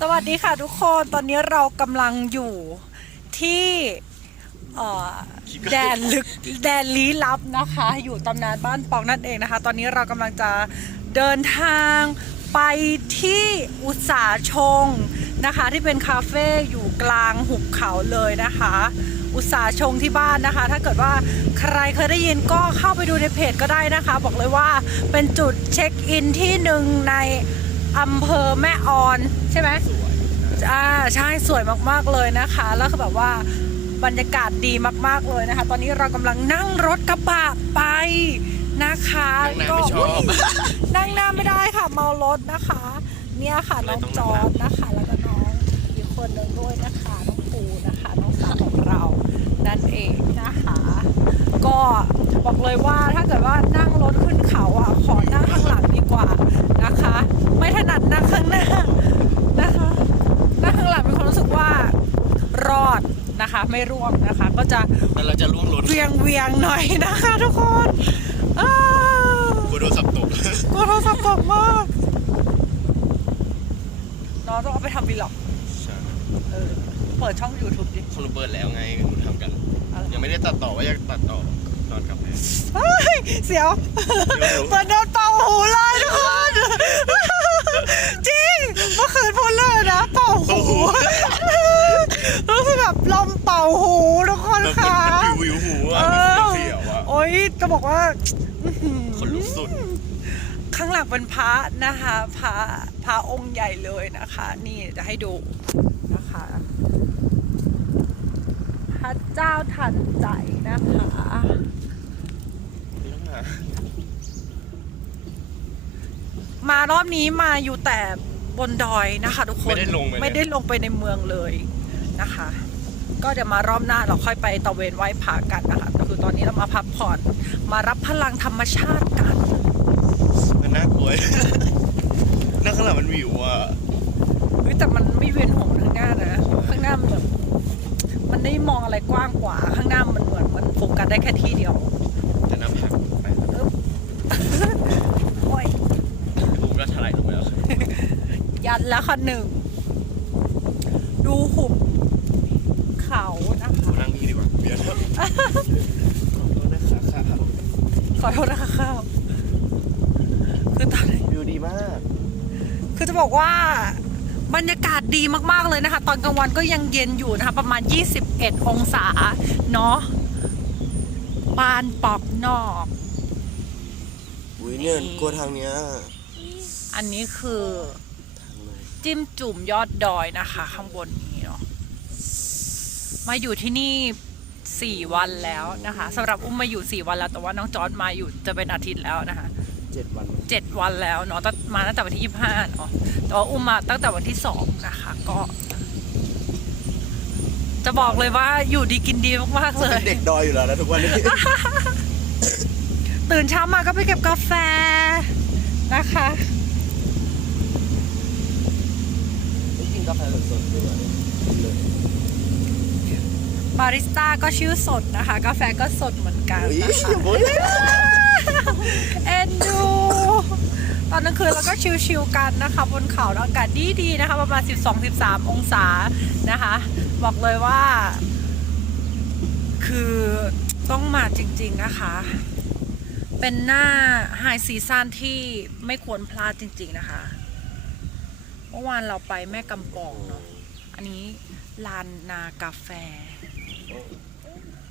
สวัสดีค่ะทุกคนตอนนี้เรากำลังอยู่ที่เอ่อแดนลึกแดนลี้ลับนะคะ อยู่ตำนานบ้านปองนั่นเองนะคะ ตอนนี้เรากำลังจะเดินทางไปที่อุตสาชงนะคะ ที่เป็นคาเฟ่อยู่กลางหุบเขาเลยนะคะ อุตสาชงที่บ้านนะคะ ถ้าเกิดว่าใครเคยได้ยินก็เข้าไปดูในเพจก็ได้นะคะ บอกเลยว่าเป็นจุดเช็คอินที่หนึ่งใน อำเภอแม่ออนใช่ไหมอ่าใช่สวยมากๆเลยนะคะ แล้วคือแบบว่าบรรยากาศดีมาก ๆเลยนะคะ ตอนนี้เรากำลังนั่งรถกระบะไปนะคะนั่งหน้าไม่ชอบยนั่งหน้าไม่ได้ค่ะเมารถนะคะ เนี่ยค่ะน้องจอร์ดนะคะ แล้วก็น้องอีกคนหนึ่งด้วยนะคะน้องปูนะคะน้องสาวของเรานั่นเองนะคะ ก็บอกเลยว่าถ้าเกิดว่านั่งรถขึ้นเขาอะขอนั่งข้างหลังดีกว่า นะคะ ไม่ถนัดนั่งข้างหน้านะคะนั่งข้างหลังมีความรู้สึกว่ารอดนะคะ ไม่ร่วงนะคะ ก็จะแล้วเราจะล่วงรถเวียงเวียงๆหน่อยนะคะ ทุกคนอ้าวกูโดนสับตก กลัวโทรศัพท์ตกมากน้องต้องเอาไปทำวีล็อกเออเปิดช่อง YouTube ดิ คนรู้เปิดแล้วไงหนูทำกัน อะไร ยังไม่ได้ตัดต่อว่าอยากตัดต่อตอนกลับแม่ เฮ้ยเสียว เดี๋ยวเหมือนโดนเป่าหูเลยทุกคน จริงเมื่อคืนพูดเลยนะเป่าหูรู้สึกแบบลมเป่าหูทุกคนแบบค่ะมันวิววิวหูเออะมันอเสียวๆอะโอ้ยจะบอกว่าอื้อหือคนลุกสุดข้างหลังเป็นพระนะคะพระพระองค์ใหญ่เลยนะคะ นี่จะให้ดูนะคะพระเจ้าทันใจนะคะ มารอบนี้มาอยู่แต่บนดอยนะคะ ทุกคนไม่ได้ลงไปเลยไม่ได้ลงไปในเมืองเลยนะคะ ก็เดี๋ยวมารอบหน้าเราค่อยไปตะเวนไหว้พระกันนะคะคือตอนนี้เรามาพักผ่อนมารับพลังธรรมชาติกันมันน่ากลัวนั่งข้างหลังมันวิวอะเฮ้ยแต่มันไม่เวียนหัวเหมือนข้างหน้านะข้างหน้ามันแบบมันได้มองอะไรกว้างกว่า ข้างหน้ามันเหมือนมันโฟกัสได้แค่ที่เดียวแต่น้ำพักไป โอ้ย ภูมิก็ถลายลงไปแล้ว ยันแล้วค่ะหนึ่ง ดูหุบเขานะคะ นั่งนี่ดีกว่าเบียร์ครับขอโทษนะคะค่ะขอโทษนะคะข้าวคือตอนนี้ วิวดีมาก คือจะบอกว่าบรรยากาศดีมากๆเลยนะคะ ตอนกลางวันก็ยังเย็นอยู่นะคะ ประมาณ 21 องศา เนาะบานปอกนอก อุ้ยเนี่ยกลัวทางเนี้ย อันนี้คือทางเลย จิ้มจุ่มยอดดอยนะคะ ข้างบนนี้เนาะมาอยู่ที่นี่สี่วันแล้วนะคะสำหรับอุ้มมาอยู่สี่วันแล้วแต่ว่าน้องจอร์ดมาอยู่จะเป็นอาทิตย์แล้วนะคะเจ็ดวันเจ็ดวันแล้วเนาะตั้งมาตั้งแต่วันที่ยี่ห้าเนาะแต่ว่าอุ้มมาตั้งแต่วันที่สองนะคะ ก็ จะบอกเลยว่าอยู่ดีกินดีมากๆเลเป็ยนเด็กดอยอยู่แล้วนะทุกวันนี้ตื่นเช้ามาก็ไปเก็บกาแฟนะคะ ไม่ กินกาแฟสดๆด้วยบาริสต้าก็ชื่อสดนะคะ กาแฟก็สดเหมือนกันอุ้ยนะคะอย่าบ่นเอ็นดู ตอนกลางคืนเราก็ชิลๆกันนะคะบนเขาอากาศดีๆนะคะ ประมาณ 12-13 องศานะคะ บอกเลยว่า คือต้องมาจริงๆนะคะ เป็นหน้าไฮซีซันที่ไม่ควรพลาดจริงๆนะคะ เมื่อวานเราไปแม่กำปองเนาะ อันนี้ลานนากาแฟ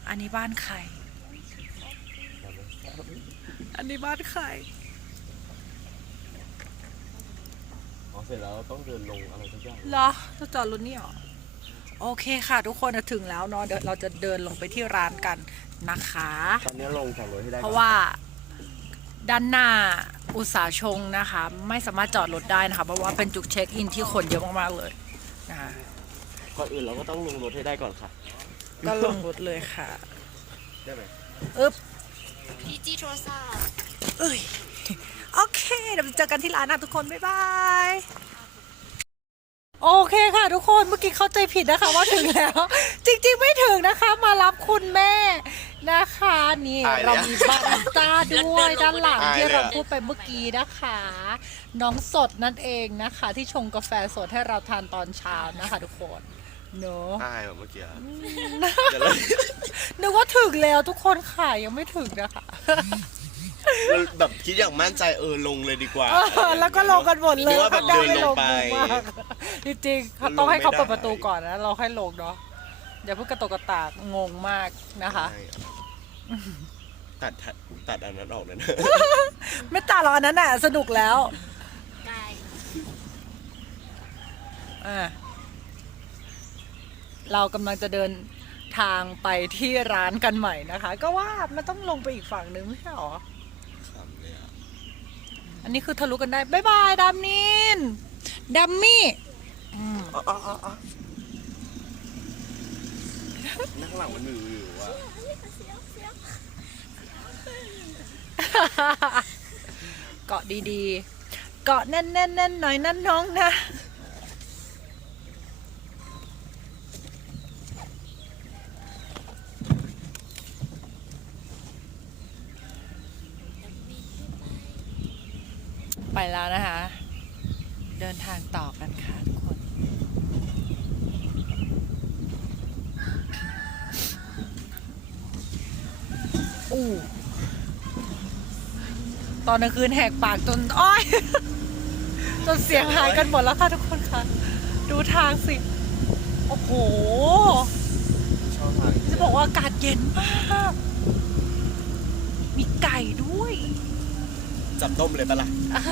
อันนี้บ้านใคร อันนี้บ้านใคร อ๋อเสร็จแล้วต้องเดินลงอะไรสักอย่างเหรอจะจอดรถนี่เหรอ โอเคค่ะทุกคนถึงแล้วเนาะเดี๋ยวเราจะเดินลงไปที่ร้านกันนะคะ ตอนนี้ลงจากรถให้ได้เพราะว่า ด้านหน้าอุตสาหชงนะคะ ไม่สามารถจอดรถได้นะคะ เพราะว่าเป็นจุดเช็คอินที่คนเยอะมากๆเลยนะคะก่อนอื่นเราก็ต้องลงรถให้ได้ก่อนค่ะ ก็ลงรถเลยค่ะ ได้ไหมอึ๊บพีจีโทรศัพท์เอ้ยโอเคเดี๋ยวเจอกันที่ร้านนะทุกคน บ๊ายบาย โอเคค่ะทุกคนเมื่อกี้เข้าใจผิดนะคะว่าถึงแล้ว จริงๆไม่ถึงนะคะ มารับคุณแม่ นะคะนี่อายเลยอะเรามีบาริสต้าด้วยด้านหลังอายที่เลยเราอะพูดไปเมื่อกี้นะคะ น้องสดนั่นเองนะคะ ที่ชงกาแฟสดให้เราทานตอนเช้านะคะทุกคนเนอะอายแบบเมื่อกี้อะเดี๋ยวเรานึกว่าถึงแล้วทุกคนค่ะยังไม่ถึงนะคะ เราแบบคิดอย่างมั่นใจเออลงเลยดีกว่า เออแล้วก็ลงกันหมดเลยนึกว่าแบบเดินลงไปมากจริงๆเขาต้องให้เขาเปิดประตูก่อนนะเราค่อยลงเนาะ อย่าเพิ่งกระตกกระตากงงมากนะคะใช่ตัดตัดตัดอันนั้นออกเลยนะ ไม่ตาหรอกอันนั้นน่ะสนุกแล้วได้อะเรากำลังจะเดินทางไปที่ร้านกันใหม่นะคะ ก็ว่ามันต้องลงไปอีกฝั่งนึงไม่ใช่หรอ ขำเลยอะอันนี้คือทะลุกันได้ บ๊ายบายดัมนินดัมมี่อืมอ๋ออ๋ออ๋ออ๋อ นั่งหลังมันวิววิวอะเกาะดีๆ เกาะแน่นๆๆหน่อยนั่นน้องนะ ไปแล้วนะคะ เดินทางต่อกันค่ะทุกคน อู้ตอนกลางคืนแหกปากจนอ้อย จนเสียงหายกันหมดแล้วค่ะทุกคนค่ะ ดูทางสิ โอ้โห ชอบทางจะบอกว่าอากาศเย็นมาก มีไก่ด้วยจับต้มเลยปะล่ะอ่า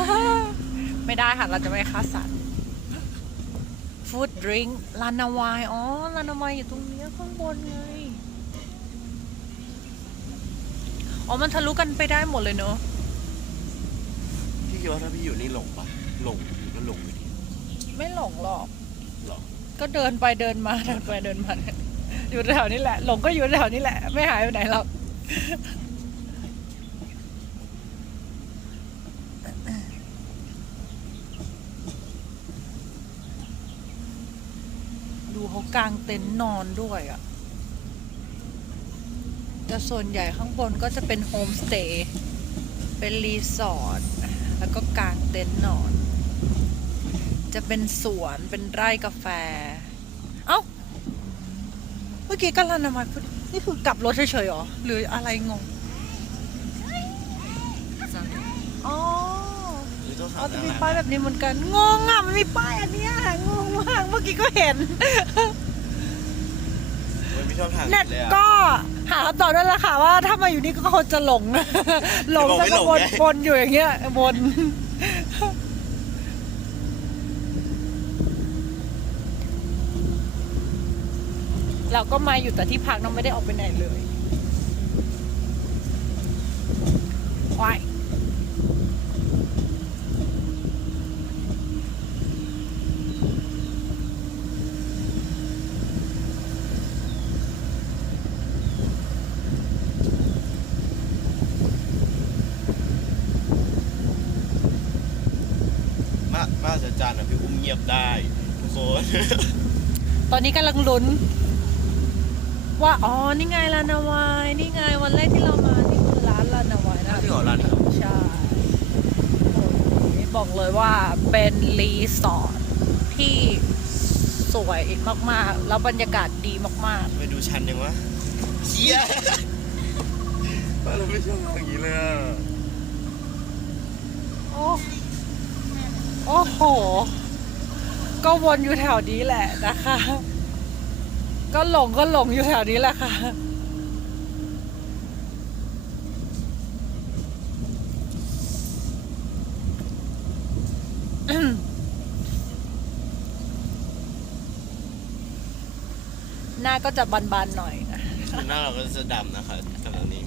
ไม่ได้ค่ะ เราจะไม่ค้าสัตว์ฟู้ดดริงลานาวาย อ๋อลานาวายอยู่ตรงเนี้ยข้างบนไง อ๋อ มันทะลุกันไปได้หมดเลยเนอะพี่คิดว่าถ้าพี่อยู่นี่หลงปะหลงอยู่ก็หลงไปดิไม่หลงหรอกหรอก็เดินไปเดินมาเดินไปเดินมาเนี่ยอยู่แถวนี้แหละ หลงก็อยู่แถวนี้แหละ ไม่หายไปไหนหรอก ดูเขากางเต็นท์นอนด้วยอะ่ะ แต่ส่วนใหญ่ข้างบนก็จะเป็นโฮมสเตย์ เป็นรีสอร์ท แล้วก็กางเต็นท์นอน จะเป็นสวน เป็นไร่กาแฟ เอ้า เมื่อกี้กำลังนำมาพูดนี่คือกลับรถเฉยๆเหรอ หรืออะไรงง อ๋อหรือเจ้าขาเอาวจะมีป้ายแบบนี้เหมือนกัน งงอะ มันมีป้ายอันเนี้ยงงมาก เมื่อกี้ก็เห็นมันไม่ชอบทางเน็ตเลยอะก็ หาคำตอบได้แล้วค่ะว่าถ้ามาอยู่นี่ก็คงจะหลง หลงบอกแล้วไม่ก็หลงวนไงวนอยู่อย่างเงี้ยวนเราก็มาอยู่แต่ที่พักเราไม่ได้ออกไปไหนเลยว้าย มามา จะจานอะพี่อุ้มเงียบได้ทุกคน ตอนนี้กำลังลุ้น ว่า อ๋อ นี่ไงลานาวาย นี่ไงวันแรกที่เรามา นี่คือร้านลานาวายนะที่หอร้านนี้เหรอ ใช่โอ้ยบอกเลยว่าเป็นรีสอร์ทที่สวยอีกมากๆ แล้วบรรยากาศดีมากไปดูชันยังวะเฮียเราไม่ชอบอย่างนี้เลยอะ ๆ โอ้โโอ้โห ก็วนอยู่แถวนี้แหละนะคะ ก็หลงก็หลงอยู่แถวนี้แหละค่ะ หน้าก็จะบานๆหน่อยนะ หน้าเราก็จะดำนะคะกับตรงนี้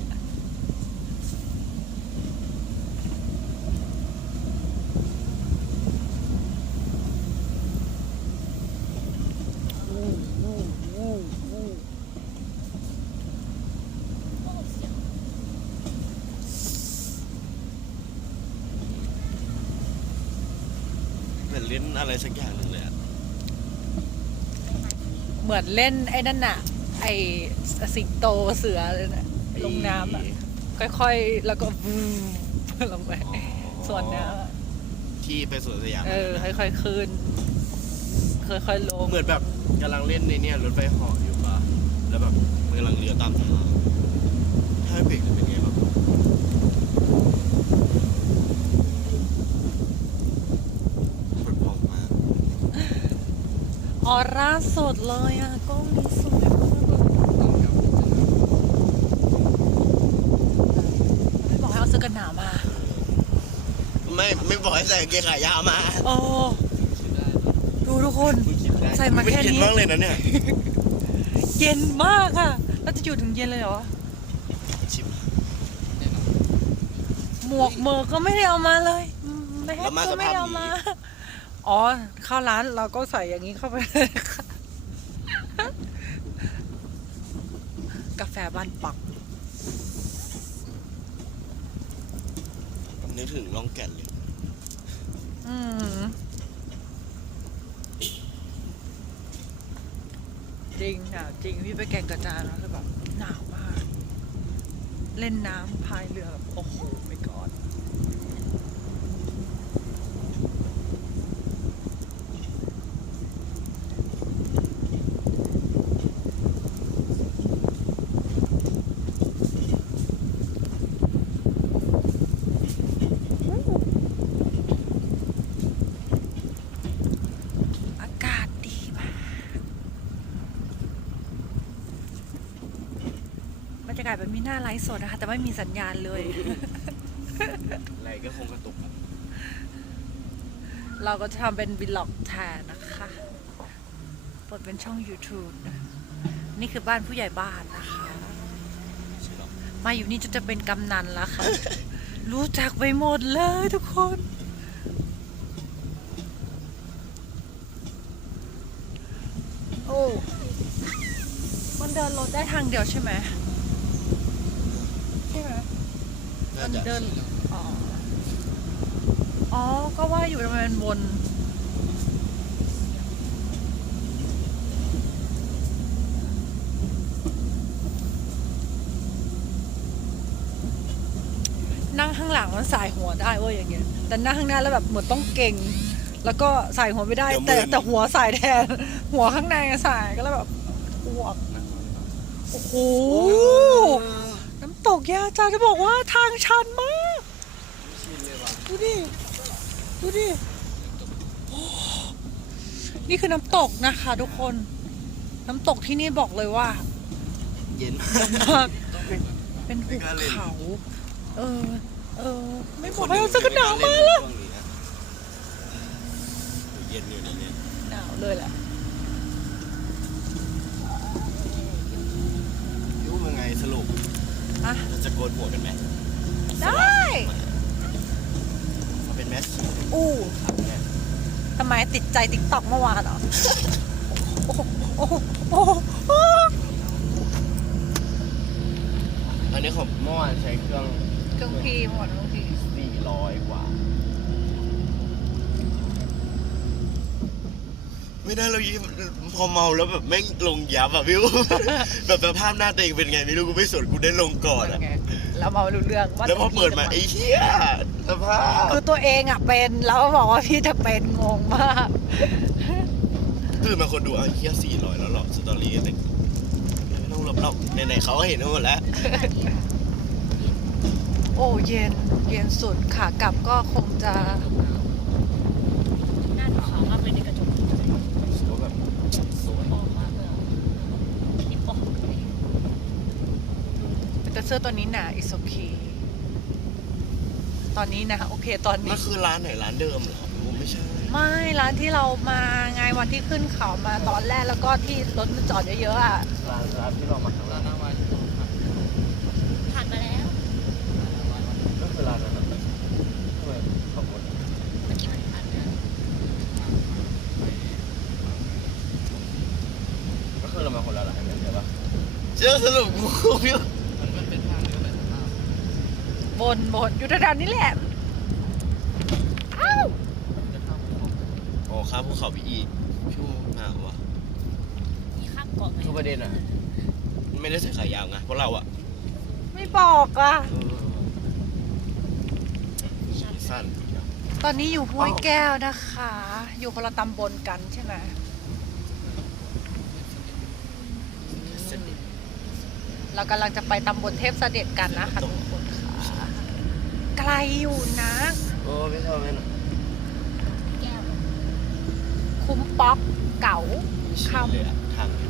งเลยอะ เห มือนเล่นไอ้นั่นน่ะ ไอ้สิงโตเสือเลยนะลงน้ำอะค่อยๆ แล้วก็วูมลงไปส่วนน้ำอะที่ไปสวนสยามเออค่อยๆขึ้น ค่อยๆลงเหมือนแบบกำลังเล่นในเนี่ยรถไฟเหาะอยู่ปะแล้วแบบมันกำลังเลี้ยวตามทางถ้าเบรกจะเป็นไงบ้างปวดท้องมาก ออร่าสดเลยอะกล้องนี้สวยมากเลยไม่บอกให้เอาเสื้อกันหนาวมา ไม่ไม่บอกให้ใส่กางเกงขายาวมาโอ้ดูทุกคน ใส่มาแค่เย็นนี้ มากเลยนะเนี่ย เย็นมากอะแล้วจะอยู่ถึงเย็นเลยเหรอ ชิบ หมวกเมอก็ไม่ได้เอามาเลยแมสแล้วมาก็ไม่ได้เอามาสภาพนี้ อ๋อเข้าร้านเราก็ใส่อย่างนี้เข้าไปเลยค่ะกาแฟบ้านปัก นึกถึงล่องแก่นเลย อืมจริงหนาวจริง พี่ไปแก่งกระจานแล้วคือแบบหนาวมาก เล่นน้ำพายเรือแบบโอ้โหไม่กอดอากาศดีมากบรรยากาศแบบมีหน้าไลฟ์สดนะคะ แต่ไม่มีสัญญาณเลย อะไรก็คงกระตุกอะเราก็จะทำเป็นวิลล็อกแทนนะคะเปิดเป็นช่อง YouTube นะนี่คือบ้านผู้ใหญ่บ้านนะคะใช่หรอมาอยู่นี่จะจะเป็นกำนันแล้วค่ะ รู้จักไปหมดเลยทุกคน โอ้ มันเดินรถได้ทางเดียวใช่ไหมใช่ไหม น่ามันจะเดินอ๋ออ๋อ ก็ว่าอยู่ทำไมมันวนนั่งข้างหลังมันสายหัวได้เว้ยอย่างเงี้ย แต่นั่งข้างหน้าแล้วแบบเหมือนต้องเก่ง แล้วก็สายหัวไม่ได้แต่แต่หัวสายแทน หัวข้างในอะสายก็เลยแบบอ้วกโอ้โหน้ำ ตกยาจาจะบอกว่าทางชันมากดูดิ ดูดิโอ้นี่คือน้ำตกนะคะทุกคน น้ำตกที่นี่บอกเลยว่า เย็นมาก เป็นหุบเขา เออ เออ ไม่บอกให้เอาเสื้อกันหนาวมาละเย็นอยู่นะเนี่ยหนาวเลยแหละรู้ยังไงสรุป อะเราจะโกนหัวกันไหมได้มาเป็นแมสอู้ครับเนี่ยทำไมติดใจติ๊กต็อกเมื่อวานเหรอ โอ้โหโอ้โหโอ้โหโอ้โหอันนี้ของเมื่อวานใช้เครื่องเครื่องพีหมดเครื่องพี400 กว่า ไม่ได้เรายิ้มพอเมาแล้วแบบแม่งลงยับอะพี่แบบสภาพหน้าตัวเองเป็นไงไม่รู้กูไม่สนกูได้ลงก่อนอะไงแล้วมารู้เรื่องว่าแล้วพอเปิดมาไอ้เหี้ยสภาพคือตัวเองอะเป็นแล้วก็บอกว่าพี่จะเป็นงงมาก ตื่นมาคนดูเอาไอ้เหี้ย400แล้วหรอสตอรี่แต่ไม่ต้องหลบหรอกไหนๆเขาก็เห็นกันหมดแล้ว โอ้เย็นเย็นสุดขากลับก็คงจะ หน้าหนูขาวมากเลยในกระจก ก็แบบสวย มองมากเลยอะนี่ปอกเลย แต่เสื้อตัวนี้หนา is okay ตอนนี้นะโอเคตอนมันี้นคือร้านไหนร้านเดิมเหรอผมไม่ใช่ ไม่ร้านที่เรามาไงวันที่ขึ้นเขามาตอนแรกแล้วก็ที่รถมันจอดเยอะๆอะ ร้านร้านที่เรามาร้านน้ำมันผ่านมาแล้ว ก็คือร้านนั้นแบบทำไมขอบคุณเมื่อกี้มันผ่านแล้วก็คือเรามาคนละร้านกันใช่ปะเจ้าสรุปกูพี่ บนบนอยู่แถวๆนี้แหละอ้าวอ๋อข้ามภูเขาไปอีกชั่วโมงหนาวอะมีข้ามเกาะไหนทุกประเด็นอะ ไม่ได้ใส่ขายาวไงเพราะเราอะไม่บอกอะ เออสั้นตอนนี้อยู่ห้วยแก้วนะคะ อยู่คนละตำบลกันใช่ไหมเรากำลังจะไปตำบลเทพเสด็จกันนะคะทุกคนค่ะ ไกลอยู่นะ โอ้ไม่ชอบไม่นะแก้วคุ้มป๊อกเก๋าชินเลยอะทางนี้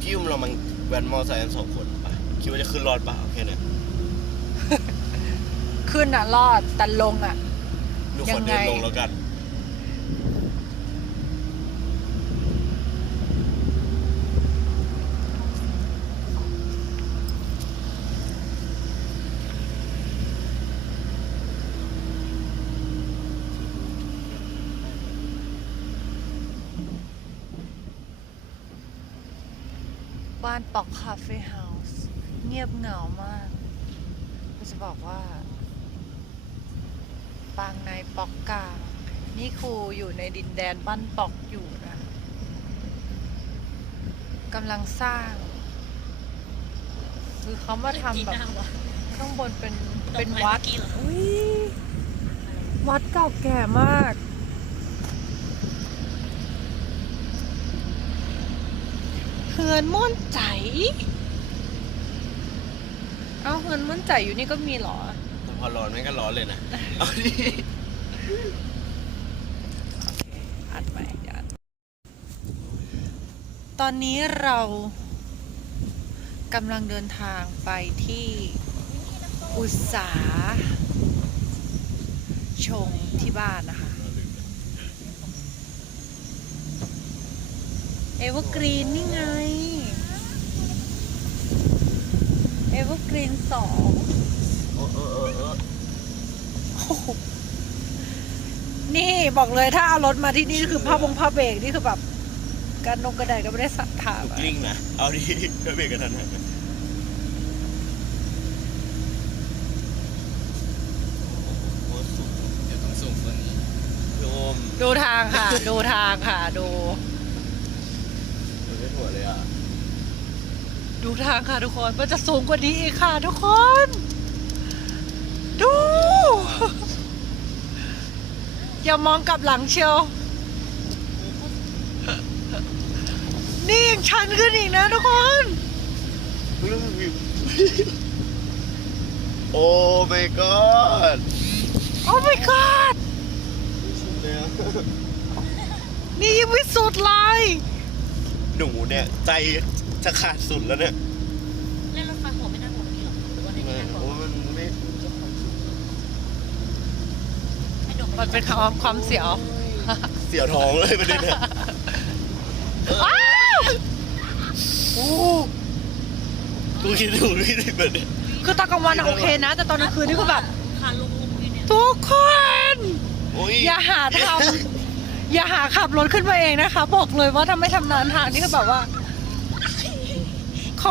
พี่ยุมเรามันแวนมอไซค์กันสองคนปะคิดว่าจะขึ้นรอดปะเอาแค่เนี้ยขึ้นอะรอดแต่ลงอะดูยัคนงไงเดินลงแล้วกัน บ้านป๊อกคาเฟ่เฮาส์เงียบเหงามากจะบอกว่า ปางในป๊อกกลางนี่ครูอยู่ในดินแดนบ้านป๊อกอยู่นะกำลังสร้าง คือเขามาทำแบบข้างบนเป็นเป็นวัดกี่เหรออุ้ยวัดเก่าแก่มาก เฮือ นม่อนใจ เอาเฮือนม่อนใจอยู่นี่ก็มีเหรอแต่พอร้อนไม่ก็ร้อนเลยนะ เอาดิอัดไปเดี๋ยวอัดตอนนี้เรากำลังเดินทางไปที่อุตสาชงที่บ้านนะคะ เอเวอร์กรีนนี่ไง เอเวอร์กรีนสองเออเออเออเออนี่บอกเลยถ้าเอารถมาที่นี่คือผ้าบงผ้าเบรกนี่คือแบบการนงกระไดก็ไม่ได้สัตว์ถามกลิ้งนะ เอาดิก็เบรกกันทันหันโอ้สุดเดี๋ยวต้องส่งตัวนี้โยมดูทางค่ะ ดูทางค่ะ ดู มันไม่ถั่วเลยอะ ดูทางค่ะทุกคน มันจะสูงกว่านี้อีกค่ะทุกคน ดู อย่ามองกลับหลังเชียว นี่ยังชันขึ้นอีกนะทุกคน โอ้ my god โอ้ my god สุดเลยอะนี่ยังไม่สุดเลย หนูเนี่ย ใจ จะขาดสุดแล้วเนี่ยเล่นรถไฟหัวไม่นั่งหัวนี้หรอหรือว่าในนี้นั่งหัวโอ้มันไม่ให้ดมมันเป็นความความเสียวเสียวท้องเลยประเด็นเนี่ยอ้าวโอ้กูคิดถูกคิดผิดแบบเนี้ยคือตอนกลางวันอะโอเคนะ แต่ตอนกลางคืนนี่คือแบบคานลงลงอยู่เนี่ยทุกคน โอ้ยอย่าหาทำ อย่าหาขับรถขึ้นมาเองนะคะ บอกเลยว่าถ้าไม่ทำนานทางนี่ก็แบบว่าข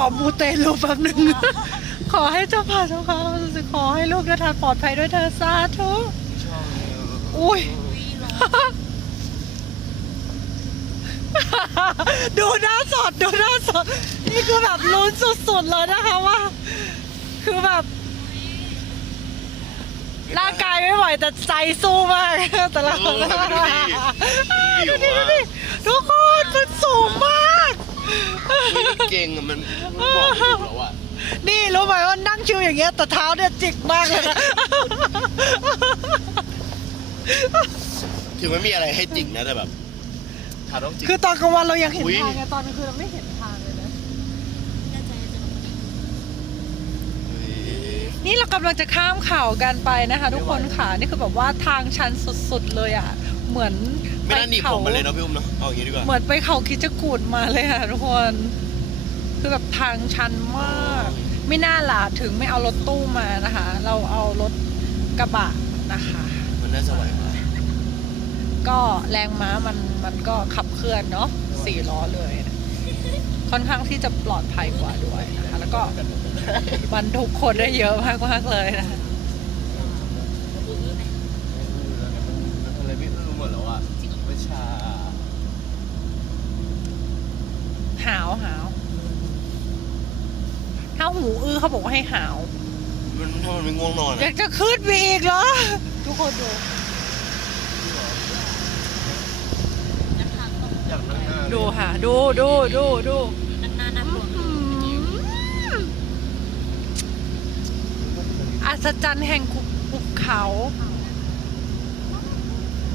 อมูเตลูแป๊บหนึ่ง ขอให้เจ้าผ่าเจ้าค่ะขอให้ลูกเดินทางปลอดภัยด้วยเธอสาธุชอบเลยอะอุ้ยวีรอดูหน้าสดดูหน้าสดนี่คือแบบลุ้นสุดๆเลยนะคะว่า คือแบบร่างกายไม่ไหวแต่ใจสู้มากแต่ละคนดูดิดูดิทุกคนมันสูงมาก เฮ้ยเก่งอะมันมันบอกไม่ถูกแล้วอะนี่รู้ไหมว่านั่งชิวอย่างเงี้ยแต่เท้าเนี่ยจิกมากเลยนะ ถึงไม่มีอะไรให้จริงนะแต่แบบถ้าต้องจริง คือตอนกลางวันเรายังเห็นอุ๊ย ทางไงตอนกลางคืนเราไม่เห็นทางเลยนะแน่ใจจะลงมาดีเฮ้ยนี่เรากำลังจะข้ามเขากันไปนะคะ ทุกคนค่ะ นี่คือแบบว่าทางชันสุดๆเลยอะ เหมือน ไม่น่าหนีบผมมาเลยเนาะพี่อุ้มเนาะเอาอย่างนี้ดีกว่าเหมือนไปเขาคิดจะกูดมาเลยค่ะทุกคน คือแบบทางชันมาก ไม่น่าหลาถึงไม่เอารถตู้มานะคะ เราเอารถกระบะนะคะ มันน่าจะไหวกว่าก็แรงม้ามันมันก็ขับเคลื่อนเนาะสี่ล้อเลยนะค่อนข้างที่จะปลอดภัยกว่าด้วยนะคะ แล้วก็บรรทุกคนได้เยอะมากมากๆเลยนะคะ อะไรพี่ หาว ถ้าหูอื้อเขาบอกว่าให้หาว มันถ้ามันไม่ง่วงนอนอยาอะกจะขึ้นไปอีกเหรอ ทุกคนดูจะทางต้องอยากนั่งหน้าดูค่ะ ดูดูดูดูนานๆน่ากลัวอืมอัศจรรย์แห่งภูเขา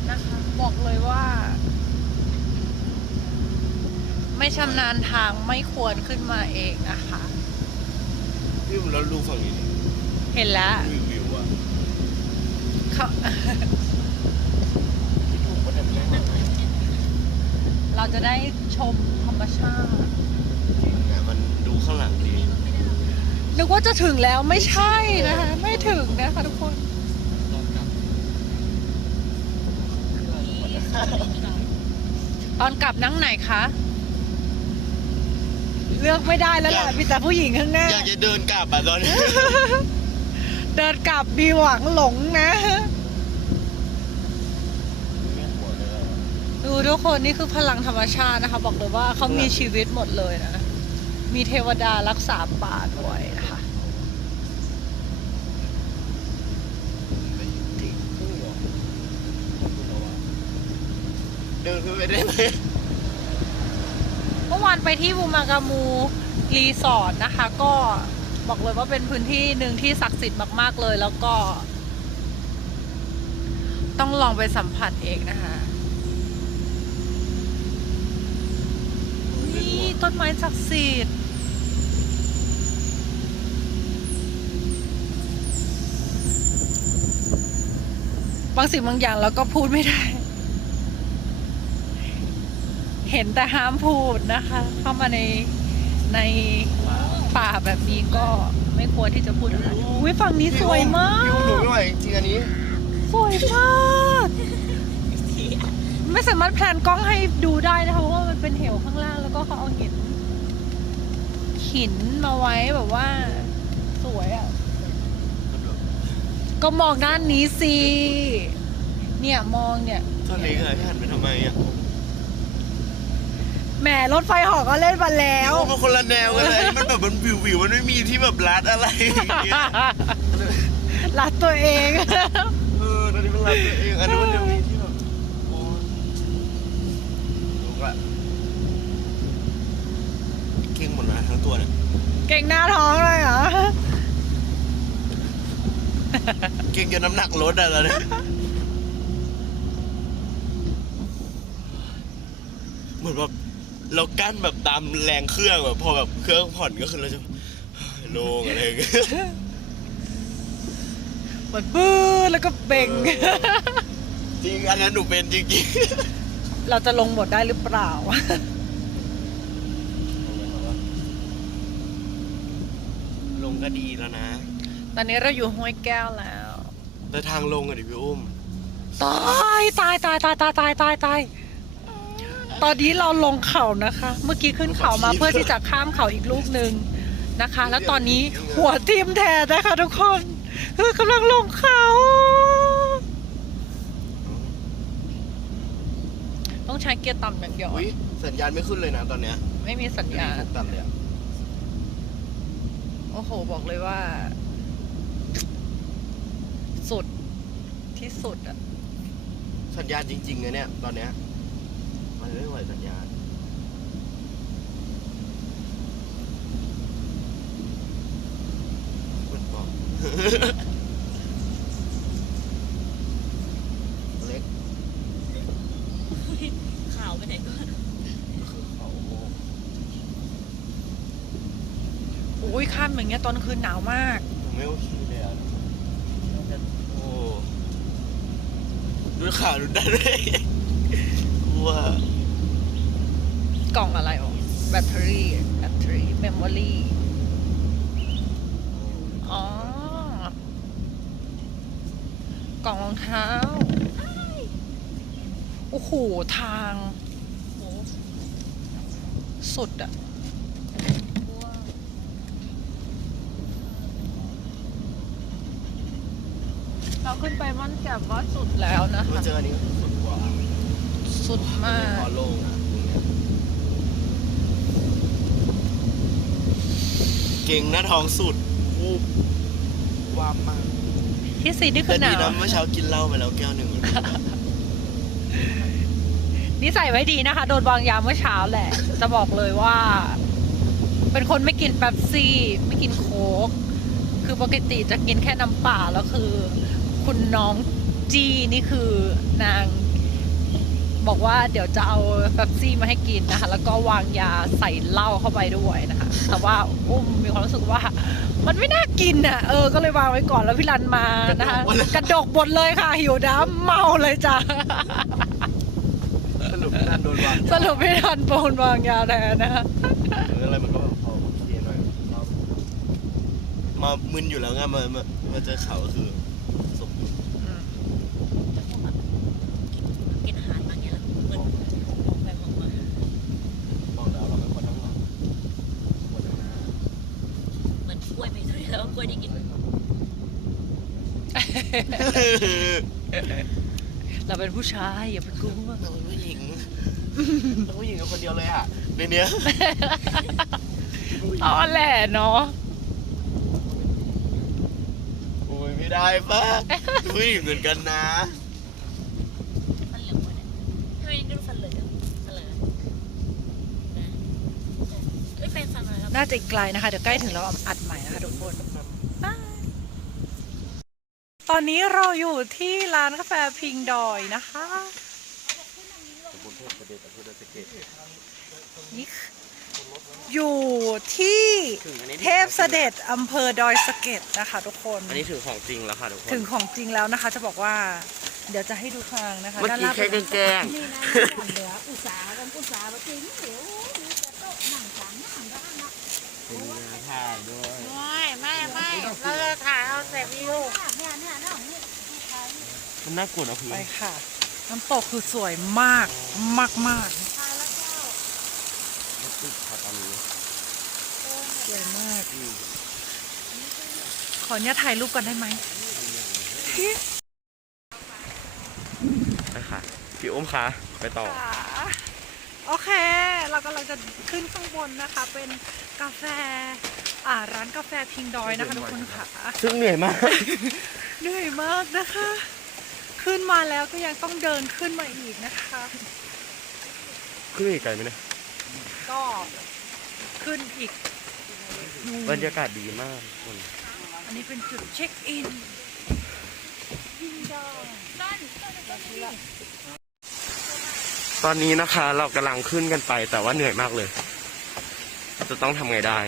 นะคะบอกเลยว่า ไม่ชำนาญทางไม่ควรขึ้นมาเองนะคะ พี่แล้วดูฝั่งนี้ดิเห็นแล้ววิววิวอะเขาถูกประเด็นแรกเลยเราจะได้ชมธรรมชาติ จริงอะมันดูข้างหลังดีนึกว่าจะถึงแล้วไม่ใช่นะคะ ไม่ถึงนะคะทุกคน ตอนกลับนั่งไหนคะ เลือกไม่ได้แล้วแหละมีแต่ผู้หญิงข้างหน้า อยากจะเดินกลับอะตอนนี้ เดินกลับมีหวังหลงนะ ดูทุกคนนี่คือพลังธรรมชาตินะคะ บอกเลยว่าเขามีชีวิตหมดเลยนะ มีเทวดารักษาป่าด้วยนะคะเดินขึ้นไปได้ไหมเมื่อ วานไปที่บูมากามูรีสอร์ทนะคะ ก็บอกเลยว่าเป็นพื้นที่หนึ่งที่ศักดิ์สิทธิ์มากๆเลย แล้วก็ ต้องลองไปสัมผัสเองนะคะนี่ต้นไม้ศักดิ์สิทธิ์บางสิ่งบางอย่างเราก็พูดไม่ได้ เห็นแต่ห้ามพูดนะคะ เข้ามาในในป่าแบบนี้ก็ไม่ควรที่จะพูดอะไรอุ้ยฝั่งนี้สวยมาพี่อุ้มหนูกไม่ไหวจริงๆอันนี้ สวยมากไม่สามารถแพลนกล้องให้ดูได้นะคะเพราะว่ามันเป็นเหวข้างล่างแล้วก็เขาเอาหินหินมาไว้แบบว่า สวยอะ ก็มองด้านนี้สิ เนี่ยมองเนี่ย ตอนนี้เคยหันไปทำไมอะ แหมรถไฟเหอกก็เล่นมาแล้พี่วอุ้มมันคนละแนวกันเลย มันแบบมันวิววิวมันไม่มีที่แบบรัดอะไรอย่างเงี้ยรัดตัวเอง เออตอนนี้มันรัดตัวเองอันนี้มันจะมีที่แบบโอ้ยลุกละเก่งหมดนะทั้งตัวเนี่ยเก่งหน้าท้องเลยเหรอ เก่งจนน้ำหนักลดอะตอนนี้เหมือนแบบ เรากั้นแบบตามแรงเครื่องแบบพอแบบเครื่องผ่อนก็คือเราจะโล่งอะไรอย่างเงี้ยเหมือนบื้อแล้วก็เบ่ง จริงอันนั้นหนูเป็นจริงเราจะลงหมดได้หรือเปล่า ๆลงก็ดีแล้วนะ ตอนนี้เราอยู่ห้วยแก้วแล้ว แต่ทางลงอะดิพี่อุ้ม ตายตายตายตายตายตายตายตาย ตอนนี้เราลงเขานะคะ เมื่อกี้ขึ้นเขามาเพื่อที่จะข้ามเขาอีกลูกหนึ่งนะคะ แล้วตอนนี้หัวทิ่มแทนนะคะทุกคนคือกำลังลงเขาต้องใช้เกียร์ต่ำอย่างเดียวอุ้ยสัญญาณไม่ขึ้นเลยนะตอนเนี้ยไม่มีสัญญาณถูกตัดเลยอะโอ้โห บอกเลยว่า สุดที่สุดอะสัญญาณจริงๆนะเนี่ยตอนเนี้ย มันไม่ไหวสัญญาณมันบอกเล็กข่าวไปไหนก็คือเขาโอ้ยข้ามอย่างเงี้ยตอนคืนหนาวมากไม่โอเคเลยอะโอ้ดูข่าวดูได้เลย ว่ากล่องอะไรอ๋อแบตเตอรี่แบตเตอรี่เมมโมรี่อ๋อกล่องรองเท้า โอ้โห ทางโหสุดอะกลัวเราขึ้นไปมั่นใจว่าสุดแล้วนะมาคะ เจออันนี้ สุดมากพอโล่งอะเก่งหน้าท้องสุดวูบวามมากที่สี่นี่คืแต่อหดีนานะเมื่อเช้ากินเหล้าไปแล้วแก้วหนึ่งนิสัยไว้ดีนะคะ โดนวางยาเมื่อเช้าแหละ จะบอกเลยว่า เป็นคนไม่กินแป๊บซี่ ไม่กินโค้กคือปกติจะกินแค่น้ำเปล่าแล้วคือ คุณน้องจีนี่คือนาง บอกว่าเดี๋ยวจะเอาแป๊บซี่มาให้กินนะคะ แล้วก็วางยาใส่เหล้าเข้าไปด้วยนะคะ แต่ว่าอุ้มมีความรู้สึกว่า มันไม่น่ากินอะ เออ ก็เลยวางไว้ก่อนแล้วพี่รันมานะคะ กระดกหมดเลยค่ะ หิวน้ำเมาเลยจ้ะ สรุปนั่นโดนวางสรุปพี่รันโปนวางยาแทนนะคะหรืออะไรมันก็แบบพอโอเคหน่อยเรามามึนอยู่แล้วไงมามามาเจอเขาก็คือสมดุล จะพวกแบบกินกินอาหารบางอย่างแล้วเหมือนมองไปมองมา บอกแล้วเราไม่ควรนั่งหลับควรนั่งหน้า เหมือนกล้วยไปด้วยแล้วกล้วยได้กิน เราเป็นผู้ชายอย่าไปกลัวเราเป็นผู้หญิงแล้วผู้หญิงอยู่คนเดียวเลยอะในเนี้ยตอนแหละเนาะโอ้ยไม่ได้ปะผู้หญิงเหมือนกันนะฟันเหลืองหมดเลยทำไมนี่ดูฟันเหลืองฟันเหลืองนะเอ้ยเป็นฟันอะไรครับน่าจะอีกไกลนะคะ เดี๋ยวใกล้ถึงเราอัดใหม่นะคะทุกคนบาย ตอนนี้เราอยู่ที่ร้านกาแฟพิงดอยนะคะนี่คืออยู่ที่เทพเสด็จอำเภอดอยสะเก็ดนะคะ ทุกคน อันนี้ถือของจริงแล้วค่ะทุกคน ถึงของจริงแล้วนะคะ จะบอกว่า เดี๋ยวจะให้ดูทางนะคะเมื่อด้านกี้ล่างแค่เป็นแกล้งนี่นะเหลืออุตสาหกันอุตสาหจริงเดี๋ยวมีแต่โต๊ะนั่งสามนั่งได้นะถ่ายด้วยไม่ไม่ไม่ เราจะถ่ายเอาแต่วิวเนี่ยเนี่ยเนี่ยนี่มันน่ากลัวนะพี่ไปค่ะ น้ำตกคือสวยมากมากมากถ่ายแล้วก็รถติดค่ะตอนนี้สวยมาก ขอเนี่ยถ่ายรูปก่อนได้ไหมไปค่ะพี่อุ้มคะไปต่อค่ะโอเค เรากำลังจะขึ้นข้างบนนะคะ เป็นกาแฟ อ่าร้านกาแฟพิงดอยนะคะทุกคนค่ะ ซึ่งเหนื่อยมาก เหนื่อยมากนะคะ ขึ้นมาแล้วก็ยังต้องเดินขึ้นมาอีกนะคะ ขึ้นอีกไกลไหมเนี่ย ก็ขึ้นอีกนู่นบรรยากาศดีมากคน อันนี้เป็นจุดเช็คอินตอนนี้นะคะเรากำลังขึ้นกันไปแต่ว่าเหนื่อยมากเลย จะต้องทำไงได้